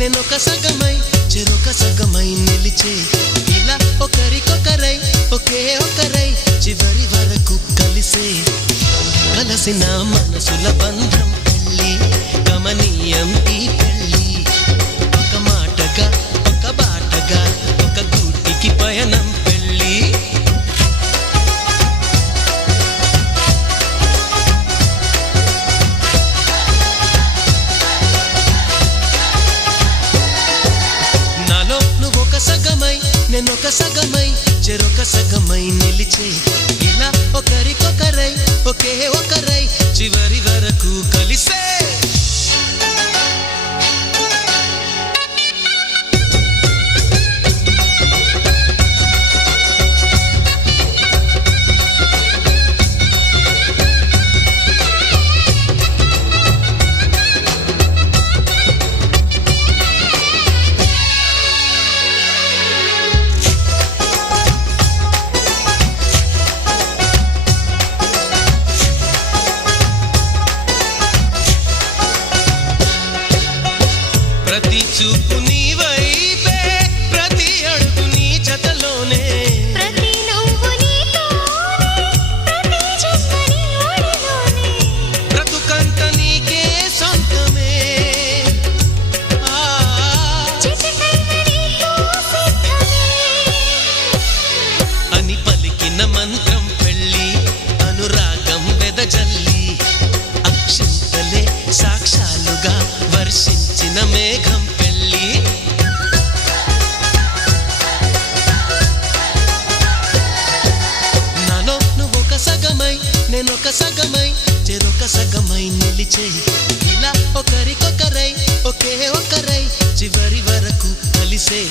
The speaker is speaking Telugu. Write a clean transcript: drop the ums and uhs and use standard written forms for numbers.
నేనొక సగమై చెరొక సగమై నిలిచే ఇలా ఒకరికొకరై ఒకే ఒకరై చివరి వరకు కలిసే కలసిన మనసుల బంధం పెళ్ళి గమనీయం ఈ పెళ్ళి ఒక మాటగా ఒక బాటగా ఒక గూటికి పయనం పెళ్ళి నాలో నువ్వొక సగమై నేనొక సగమై చెరొక సగమై నిలిచే ఇలా ఒకరికొకరై ఒకే ఒకరై చివరి వరకు కలిసే ప్రతి చూపు నీ వైపే ప్రతి అడుగు నీ జతలోనే ప్రతి నవ్వు నీతోనే ప్రతి జన్మ నీ ఒడిలోనే బ్రతుకంత నీకే సొంతమే చిటికైన నీతో సిద్ధమే అని పలికిన మంత్రం పెళ్ళి అనురాగం వెదజల్లి అక్షంతలే సాక్షాలుగా వర్షించిన మేఘం పెళ్ళి నాలో నువ్వొక సగమై నేనొక సగమై చెరొక సగమై నిలిచే ఇలా ఒకరికొకరై ఒకే ఒకరై చివరి వరకు కలిసే